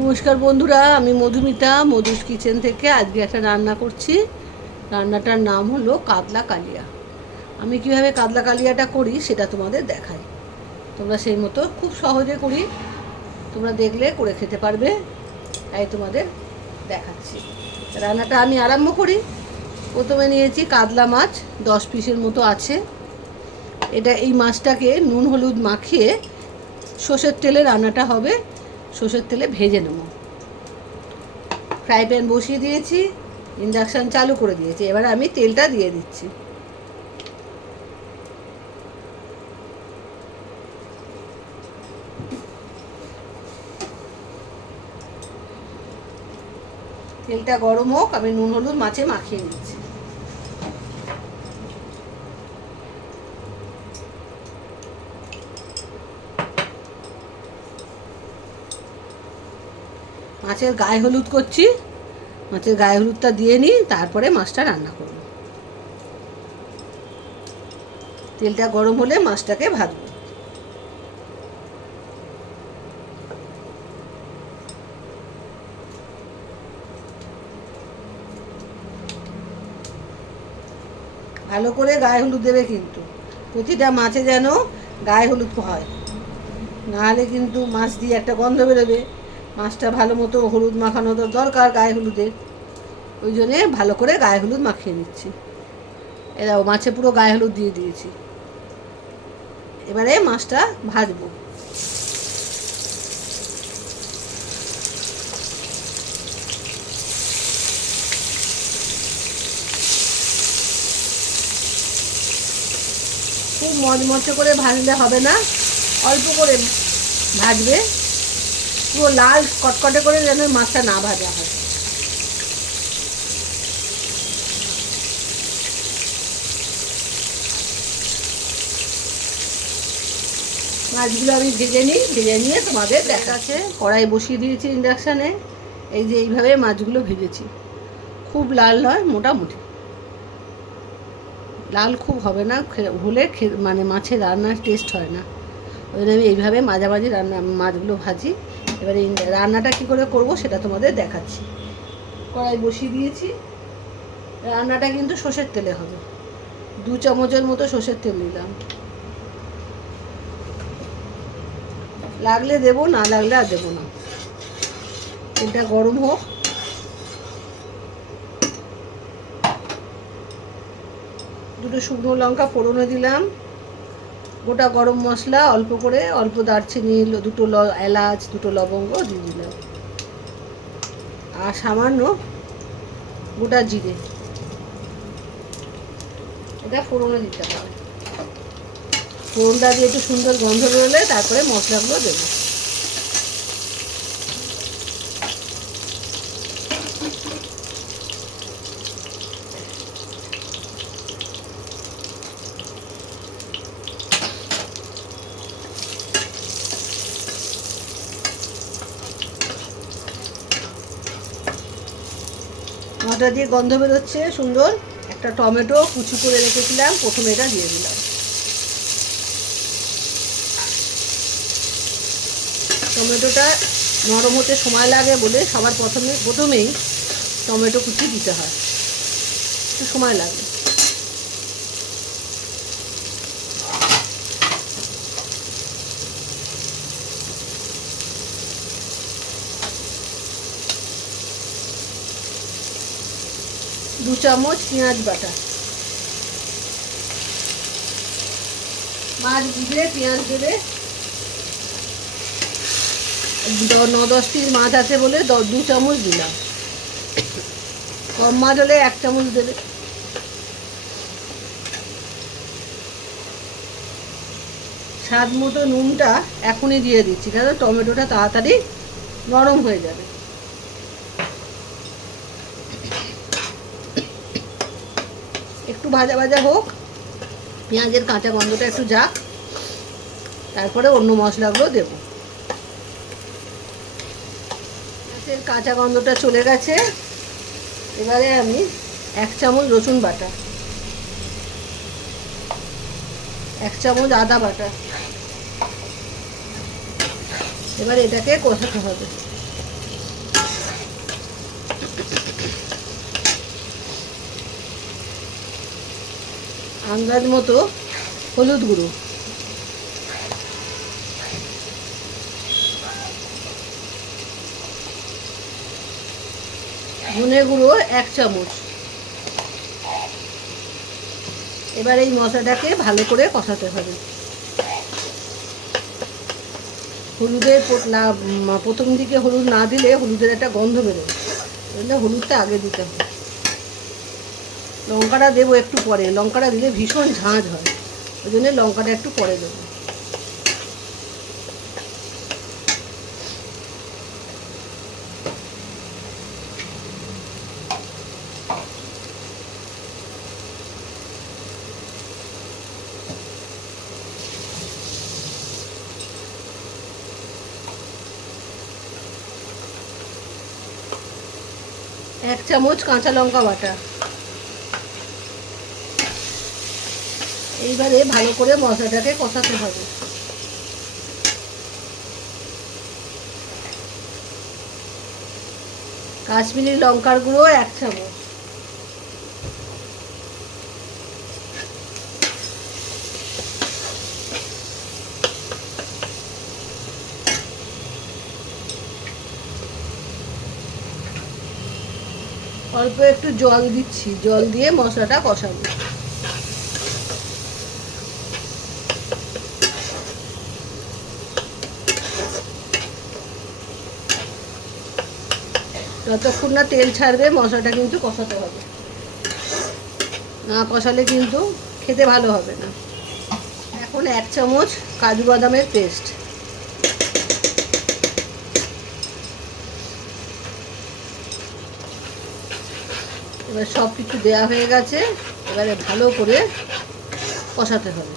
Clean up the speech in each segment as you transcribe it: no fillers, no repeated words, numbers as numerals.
নমস্কার বন্ধুরা, আমি মধুমিতা মধুস কিচেন থেকে আজকে একটা রান্না করছি। রান্নাটার নাম হলো কাতলা কালিয়া। আমি কিভাবে কাতলা কালিয়াটা করি সেটা তোমাদের দেখাই। তোমরা সেই মতো খুব সহজে করি, তোমরা দেখলে করে খেতে পারবে, তাই তোমাদের দেখাচ্ছি। রান্নাটা আমি আরম্ভ করি। প্রথমে নিয়েছি কাতলা মাছ, 10 পিসের মতো আছে। এই মাছটাকে নুন হলুদ মাখিয়ে সর্ষের তেলে রান্নাটা হবে, সর্ষের তেলে ভেজে নেব। ফ্রাই প্যান বসিয়ে দিয়েছি, ইন্ডাকশান চালু করে দিয়েছি। এবার আমি তেলটা দিয়ে দিচ্ছি। তেলটা গরম হোক, আমি নুন হলুদ মাছে মাখিয়ে নিচ্ছি। মাছের গায়ে হলুদ করছি, মাছের গায়ে হলুদটা দিয়ে নিই, তারপরে মাছটা রান্না করব। তেলটা গরম হলে মাছটাকে ভাজবো। ভালো করে গায়ে হলুদ দেবে, কিন্তু প্রতিটা মাছে যেন গায়ে হলুদ হয়, নাহলে কিন্তু মাছ দিয়ে একটা গন্ধ বেরোবে। মাছটা ভালো মতো হলুদ মাখানো দরকার গায়ে হলুদের, ওই জন্যে ভালো করে গায়ে হলুদ মাখিয়ে নিচ্ছি। এরাও মাছে পুরো গায়ে হলুদ দিয়ে দিয়েছি। এবারে মাছটা ভাজবো। খুব মচমচে করে ভাজলে হবে না, অল্প করে ভাজবে, পুরো লাল কটকটে করে যেন মাছটা না ভাজা হয়। মাছগুলো আমি ভেজে নিই, ভেজে নিয়ে তোমাদের দেখাচ্ছে। কড়াই বসিয়ে দিয়েছি ইন্ডাকশানে। এই যে এইভাবে মাছগুলো ভেজেছি, খুব লাল নয়, মোটামুটি লাল খুব হবে না, হলে মানে মাছের রান্নার টেস্ট হয় না। ওই জন্য আমি এইভাবে মাঝামাঝি মাছগুলো ভাজি। এবারে রান্নাটা কী করে করব সেটা তোমাদের দেখাচ্ছি। কড়াই বসিয়ে দিয়েছি। রান্নাটা কিন্তু সর্ষের তেলে হবে। 2 চামচের মতো সর্ষের তেল দিলাম, লাগলে দেবো, না লাগলে আর দেবো না। তেলটা গরম হোক। দুটো শুকনো লঙ্কা ফোড়নে দিলাম, গোটা গরম মশলা অল্প করে, অল্প দারচিনি, দুটো এলাচ, দুটো লবঙ্গ দিয়ে দিলাম, আর সামান্য গোটা জিরে। এটা ফোড়নে দিতে হবে। ফোড়নটা দিয়ে একটু সুন্দর গন্ধ বেরোলে তারপরে মশলাগুলো দেবো। মশলা দিয়ে গন্ধ বেরোচ্ছে সুন্দর। একটা টমেটো কুচি করে রেখেছিলাম, প্রথমে এটা দিয়ে দিলাম। টমেটোটা নরম হতে সময় লাগে বলে সবার প্রথমেই টমেটো কুচি দিতে হয়, একটু সময় লাগে। দু চামচ পেঁয়াজ বাটা। মাছ ভিজে পেঁয়াজ দেবে। 9-10 পিস মাছ আছে বলে 2 চামচ দিলাম। কম মাছ হলে 1 চামচ দেবে। স্বাদ মতো নুনটা এখনই দিয়ে দিচ্ছি, কারণ টমেটোটা তাড়াতাড়ি নরম হয়ে যাবে। একটু ভাজা ভাজা হোক, পেঁয়াজের কাঁচা গন্ধটা একটু যাক, তারপরে অন্য মশলাগুলো দেব। পেঁয়াজের কাঁচা গন্ধটা চলে গেছে। এবারে আমি 1 চামচ রসুন বাটা, 1 চামচ আদা বাটা, এবার এটাকে কষাতে হবে। আন্দাজ মতো হলুদ গুঁড়ো, ধনে গুঁড়ো 1 চামচ। এবার এই মশলাটাকে ভালো করে কষাতে হবে। হলুদের প্রথম দিকে হলুদ না দিলে হলুদের একটা গন্ধ বেরোয়, তাহলে হলুদটা আগে দিতে হবে। লঙ্কাটা দেবো একটু পরে, লঙ্কাটা দিলে ভীষণ ঝাঁঝ হয়, ওই জন্য লঙ্কাটা একটু পরে দেবো। এক চামচ কাঁচা লঙ্কা বাটা। এইবারে ভালো করে মশলাটাকে কষাতে হবে। কাশ্মীরি লঙ্কার গুঁড়ো 1 চামচ। অল্প একটু জল দিচ্ছি, জল দিয়ে মশলাটা কষাবো। যতক্ষণ না তেল ছাড়বে মশলাটা কিন্তু কষাতে হবে, না কষালে কিন্তু খেতে ভালো হবে না। এখন 1 চামচ কাজু বাদামের পেস্ট। এবার সব কিছু দেওয়া হয়ে গেছে, এবারে ভালো করে কষাতে হবে।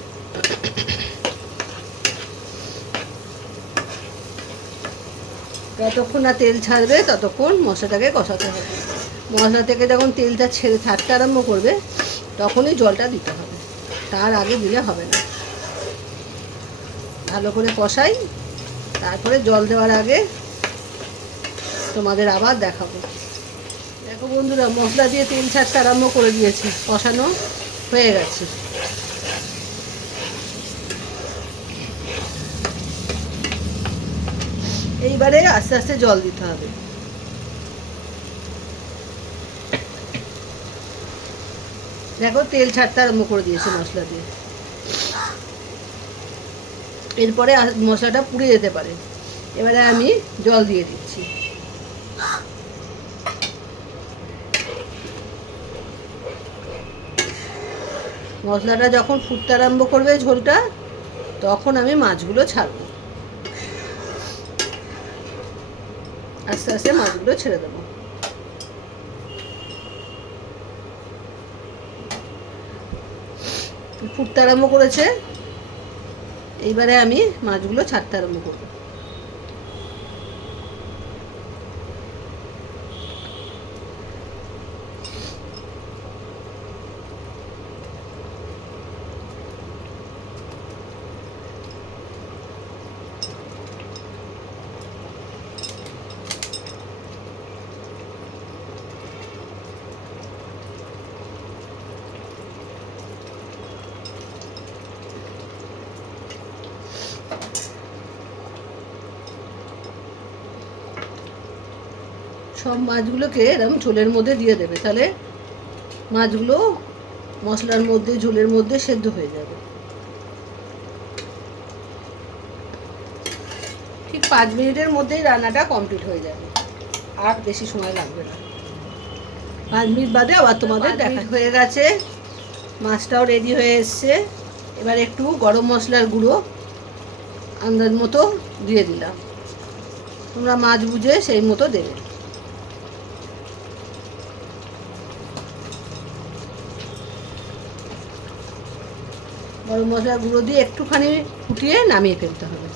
যতক্ষণ না তেল ছাড়বে ততক্ষণ মশলাটাকে কষাতে হবে। মশলা থেকে যখন তেলটা ছাড়তে আরম্ভ করবে তখনই জলটা দিতে হবে, তার আগে দিলে হবে না। ভালো করে কষাই, তারপরে জল দেওয়ার আগে তোমাদের আবার দেখাবো। দেখো বন্ধুরা, মশলা দিয়ে তেল ছাড়তে আরম্ভ করে দিয়েছে, কষানো হয়ে গেছে। এইবারে আস্তে আস্তে জল দিতে হবে। দেখো তেল ছাড়তে আরম্ভ করে দিয়েছে মশলা দিয়ে। এরপরে মশলাটা পুড়ে যেতে পারে, এবারে আমি জল দিয়ে দিচ্ছি। মশলাটা যখন ফুটতে আরম্ভ করবে ঝোলটা, তখন আমি মাছগুলো ছাড়বো। আস্তে আস্তে মাছগুলো ছেড়ে দেবো। ফুটতে আরম্ভ করেছে, এইবারে আমি মাছগুলো ছাড়তে আরম্ভ করবো। সব মাছগুলোকে এরকম ঝোলের মধ্যে দিয়ে দেবে, তাহলে মাছগুলো মশলার মধ্যে ঝোলের মধ্যে সেদ্ধ হয়ে যাবে। ঠিক 5 মিনিটের মধ্যেই রান্নাটা কমপ্লিট হয়ে যাবে, আর বেশি সময় লাগবে না। 5 মিনিট বাদে আবার তোমাদের দেখা হয়ে গেছে, মাছটাও রেডি হয়ে এসছে। এবার একটু গরম মশলার গুঁড়ো আন্দাজ মতো দিয়ে দিলাম, তোমরা মাছ বুঝে সেই মতো দেবে। গরম মশলার গুঁড়ো দিয়ে একটুখানি ফুটিয়ে নামিয়ে ফেলতে হবে।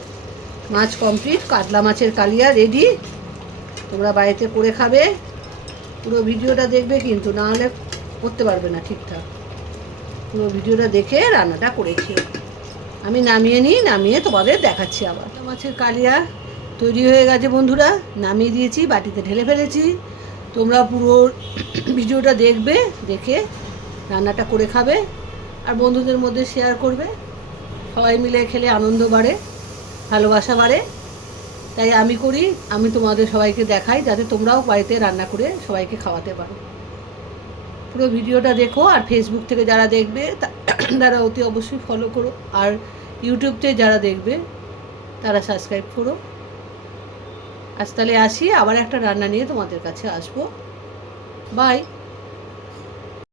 মাছ কমপ্লিট, কাতলা মাছের কালিয়া রেডি। তোমরা বাড়িতে করে খাবে, পুরো ভিডিওটা দেখবে কিন্তু, না হলে করতে পারবে না ঠিকঠাক। পুরো ভিডিওটা দেখে রান্নাটা করে খেও। আমি নামিয়ে নিই, নামিয়ে তোমাদের দেখাচ্ছি আবার। মাছের কালিয়া তৈরি হয়ে গেছে বন্ধুরা, নামিয়ে দিয়েছি, বাটিতে ঢেলে ফেলেছি। তোমরা পুরো ভিডিওটা দেখবে, দেখে রান্নাটা করে খাবে আর বন্ধুদের মধ্যে শেয়ার করবে। সবাই মিলে খেলে আনন্দ বাড়ে, ভালোবাসা বাড়ে। তাই আমি করি, আমি তোমাদের সবাইকে দেখাই যাতে তোমরাও বাড়িতে রান্না করে সবাইকে খাওয়াতে পারো। পুরো ভিডিওটা দেখো। আর ফেসবুক থেকে যারা দেখবে তারা অতি অবশ্যই ফলো করো, আর ইউটিউবতে যারা দেখবে তারা সাবস্ক্রাইব করো। আজ তাহলে আসি, আবার একটা রান্না নিয়ে তোমাদের কাছে আসবো। বাই।